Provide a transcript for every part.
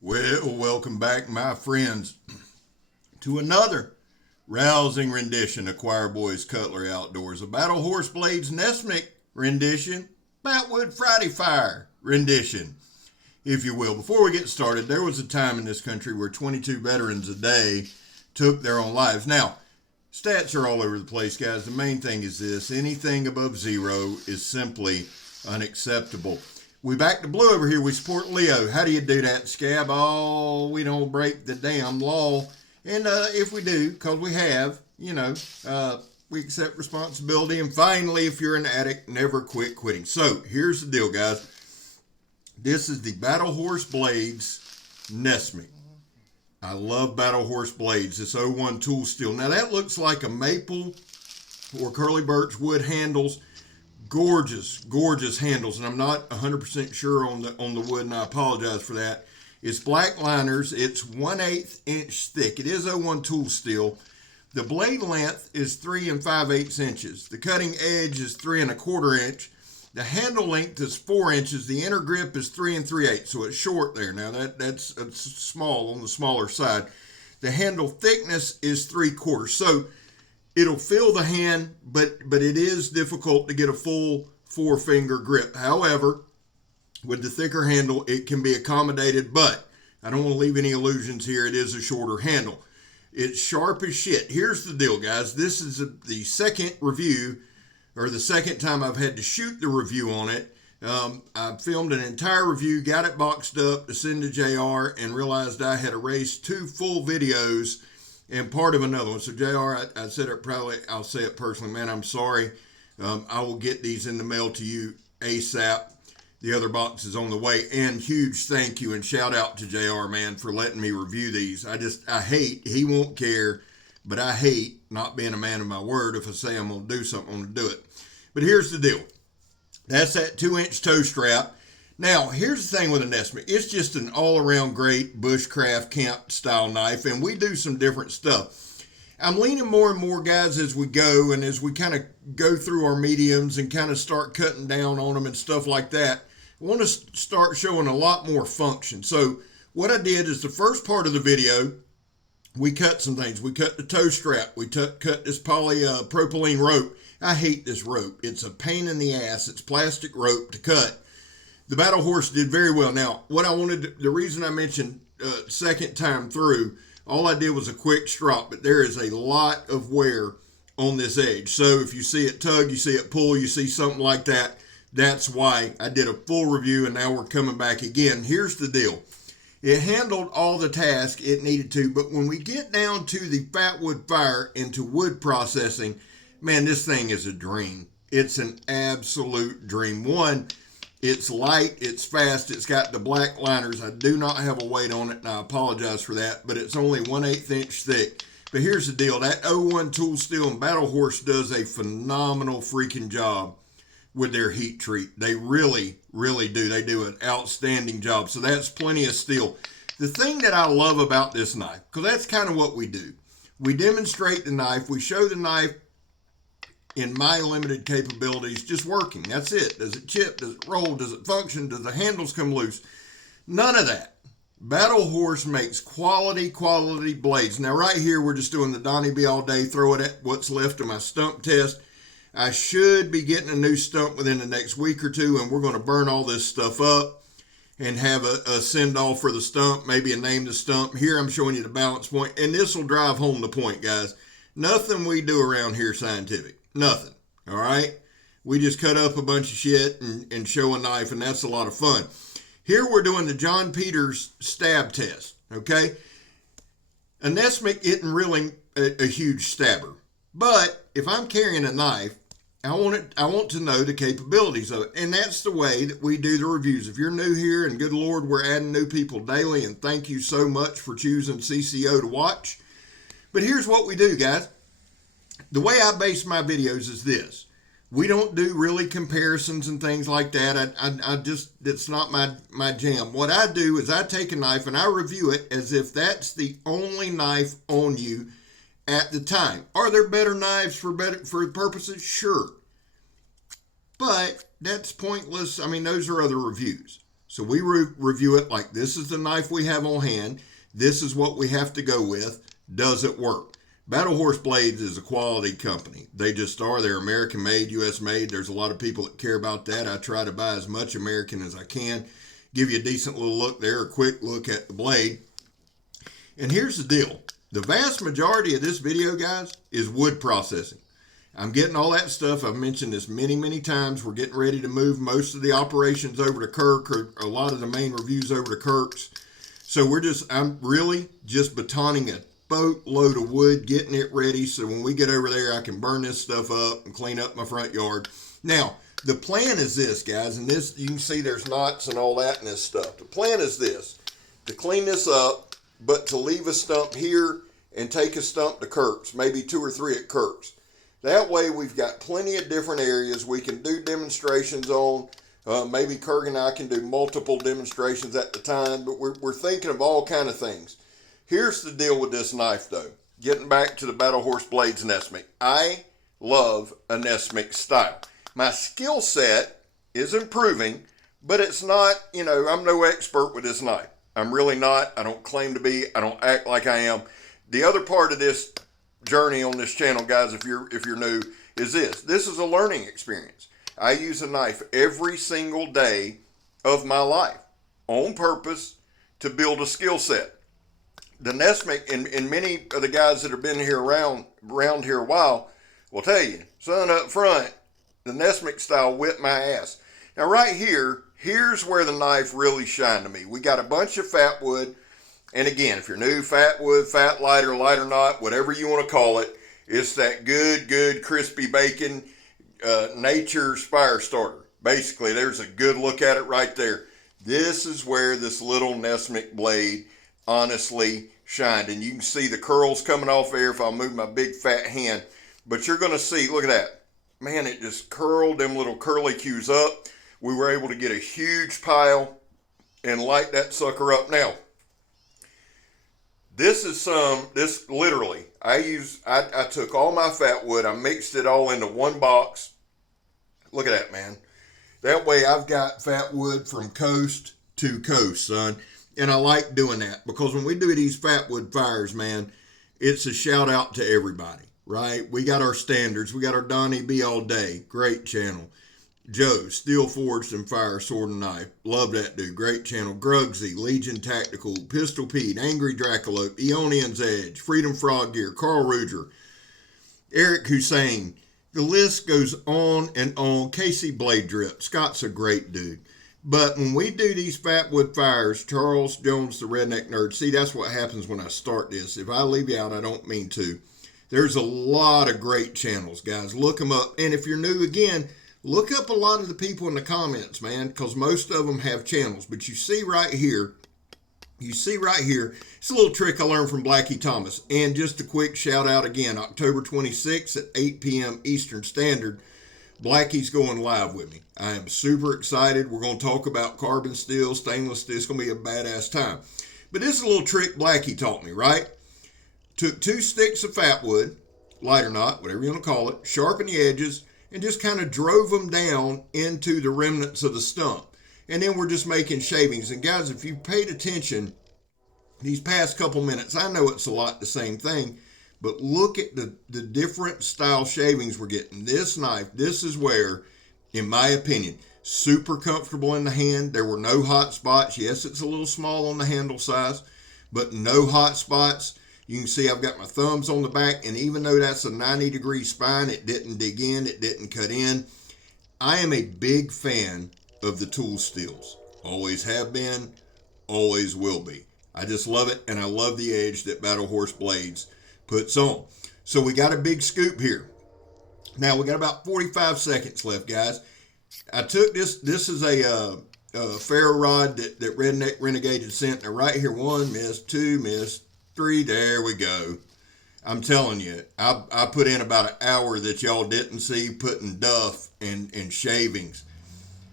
Well, welcome back, my friends, to another rousing rendition of Choir Boys Cutlery Outdoors, a Battlehorse Blades Nessmuk rendition, Fatwood Friday Fire rendition, if you will. Before we get started, there was a time in this country where 22 veterans a day took their own lives. Now, stats are all over the place, guys. The main thing is this: anything above zero is simply unacceptable. We back to blue over here. We support Leo. How do you do that, Scab? Oh, we don't break the damn law. And if we do, because we have, we accept responsibility. And finally, if you're an addict, never quit quitting. So here's the deal, guys. This is the Battlehorse Blades Nessmuk. I love Battlehorse Blades. This 01 tool steel. Now that looks like a maple or curly birch wood handles. Gorgeous, gorgeous handles, and I'm not 100% sure on the wood, and I apologize for that. It's black liners. It's 1/8 inch thick. It is 01 tool steel. The blade length is 3 5/8 inches. The cutting edge is 3 1/4 inch. The handle length is 4 inches. The inner grip is 3 3/8, so it's short there. Now that's small, on the smaller side. The handle thickness is 3/4. So it'll feel the hand, but it is difficult to get a full 4-finger grip. However, with the thicker handle, it can be accommodated, but I don't want to leave any illusions here. It is a shorter handle. It's sharp as shit. Here's the deal, guys. This is the second review, or the second time I've had to shoot the review on it. I filmed an entire review, got it boxed up to send to JR, and realized I had erased 2 full videos and part of another one. So JR, I said it probably, I'll say it personally, man, I'm sorry. I will get these in the mail to you ASAP. The other box is on the way. And huge thank you and shout out to JR, man, for letting me review these. I hate, he won't care, but I hate not being a man of my word. If I say I'm going to do something, I'm going to do it. But here's the deal. That's that 2-inch toe strap. Now, here's the thing with a Nessmuk. It's just an all-around great bushcraft camp-style knife, and we do some different stuff. I'm leaning more and more, guys, as we go, and as we kind of go through our mediums and kind of start cutting down on them and stuff like that, I want to start showing a lot more function. So what I did is the first part of the video, we cut some things. We cut the toe strap. We cut this polypropylene rope. I hate this rope. It's a pain in the ass. It's plastic rope to cut. The Battlehorse did very well. Now, what I wanted, the reason I mentioned second time through, all I did was a quick strop, but there is a lot of wear on this edge. So if you see it tug, you see it pull, you see something like that, that's why I did a full review, and now we're coming back again. Here's the deal. It handled all the tasks it needed to, but when we get down to the Fatwood Fire into wood processing, man, this thing is a dream. It's an absolute dream. One, it's light, it's fast, it's got the black liners. I do not have a weight on it, and I apologize for that, but it's only 1/8 inch thick. But here's the deal. That 01 tool steel and Battlehorse does a phenomenal freaking job with their heat treat. They really, really do. They do an outstanding job. So that's plenty of steel. The thing that I love about this knife, because that's kind of what we do. We demonstrate the knife. We show the knife in my limited capabilities, just working. That's it. Does it chip? Does it roll? Does it function? Does the handles come loose? None of that. Battlehorse makes quality blades. Now right here, we're just doing the Donnie B all day, throw it at what's left of my stump test. I should be getting a new stump within the next week or two, and we're going to burn all this stuff up and have a send-off for the stump, maybe a name the stump. Here I'm showing you the balance point, and this will drive home the point, guys. Nothing we do around here scientific. Nothing. All right? We just cut up a bunch of shit and show a knife, and that's a lot of fun. Here we're doing the John Peters stab test, okay? A Nessmuk isn't really a huge stabber, but if I'm carrying a knife, I want to know the capabilities of it, and that's the way that we do the reviews. If you're new here, and good Lord, we're adding new people daily, and thank you so much for choosing CCO to watch. But here's what we do, guys. The way I base my videos is this. We don't do really comparisons and things like that. I just, it's not my jam. What I do is I take a knife and I review it as if that's the only knife on you at the time. Are there better knives for purposes? Sure. But that's pointless. I mean, those are other reviews. So we review it like this is the knife we have on hand. This is what we have to go with. Does it work? Battlehorse Blades is a quality company. They just are. They're American made, US made. There's a lot of people that care about that. I try to buy as much American as I can. Give you a decent little look there, a quick look at the blade. And here's the deal. The vast majority of this video, guys, is wood processing. I'm getting all that stuff. I've mentioned this many, many times. We're getting ready to move most of the operations over to Kirk, or a lot of the main reviews over to Kirk's. So I'm really just batoning a boatload of wood, getting it ready. So when we get over there, I can burn this stuff up and clean up my front yard. Now, the plan is this, guys, and this, you can see there's knots and all that in this stuff. The plan is this, to clean this up, but to leave a stump here and take a stump to Kirk's, maybe 2 or 3 at Kirk's. That way we've got plenty of different areas we can do demonstrations on. Maybe Kirk and I can do multiple demonstrations at the time, but we're thinking of all kind of things. Here's the deal with this knife though. Getting back to the Battlehorse Blades Nessmuk. I love a Nessmuk style. My skill set is improving, but it's not, I'm no expert with this knife. I'm really not. I don't claim to be. I don't act like I am. The other part of this journey on this channel, guys, if you're new, is this. This is a learning experience. I use a knife every single day of my life on purpose to build a skill set. The Nessmuk, and many of the guys that have been here around here a while will tell you, son, up front, the Nessmuk style whipped my ass. Now right here, here's where the knife really shined to me. We got a bunch of Fatwood. And again, if you're new, Fatwood, fat lighter, lighter knot, whatever you want to call it, it's that good crispy bacon nature's fire starter. Basically, there's a good look at it right there. This is where this little Nessmuk blade honestly shined. And you can see the curls coming off there if I move my big fat hand. But you're going to see, look at that. Man, it just curled them little curly cues up. We were able to get a huge pile and light that sucker up. Now, this literally, I took all my Fatwood, I mixed it all into one box. Look at that, man. That way I've got Fatwood from coast to coast, son. And I like doing that because when we do these Fatwood fires, man, it's a shout out to everybody, right? We got our standards. We got our Donnie B all day. Great channel. Joe, Steel Forged and Fire, Sword and Knife. Love that dude. Great channel. Grugsy, Legion Tactical, Pistol Pete, Angry Dracula, Eonion's Edge, Freedom Frog Gear, Carl Ruger, Eric Hussein. The list goes on and on. Casey Blade Drip. Scott's a great dude. But when we do these Fatwood fires, Charles Jones, the Redneck Nerd, see, that's what happens when I start this. If I leave you out, I don't mean to. There's a lot of great channels, guys. Look them up. And if you're new, again, look up a lot of the people in the comments, man, because most of them have channels. But you see right here, it's a little trick I learned from Blackie Thomas. And just a quick shout out again, October 26th at 8 p.m. Eastern Standard, Blackie's going live with me. I am super excited. We're going to talk about carbon steel, stainless steel. It's going to be a badass time. But this is a little trick Blackie taught me, right? Took 2 sticks of Fatwood, lighter knot, whatever you want to call it, sharpened the edges, and just kind of drove them down into the remnants of the stump. And then we're just making shavings. And guys, if you paid attention these past couple minutes, I know it's a lot the same thing, but look at the different style shavings we're getting. This knife, this is where, in my opinion, super comfortable in the hand. There were no hot spots. Yes, it's a little small on the handle size, but no hot spots. You can see I've got my thumbs on the back, and even though that's a 90-degree spine, it didn't dig in, it didn't cut in. I am a big fan of the tool steels. Always have been, always will be. I just love it, and I love the edge that Battlehorse Blades puts on. So we got a big scoop here. Now we got about 45 seconds left, guys. I took this is a ferro rod that Redneck Renegade had sent. Now right here, 1 missed, 2 missed, 3, there we go. I'm telling you, I put in about an hour that y'all didn't see putting duff and shavings.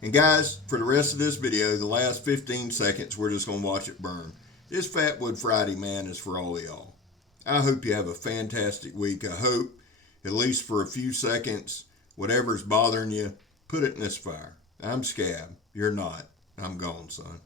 And guys, for the rest of this video, the last 15 seconds, we're just going to watch it burn. This Fatwood Friday, man, is for all of y'all. I hope you have a fantastic week. I hope, at least for a few seconds, whatever's bothering you, put it in this fire. I'm Scab. You're not. I'm gone, son.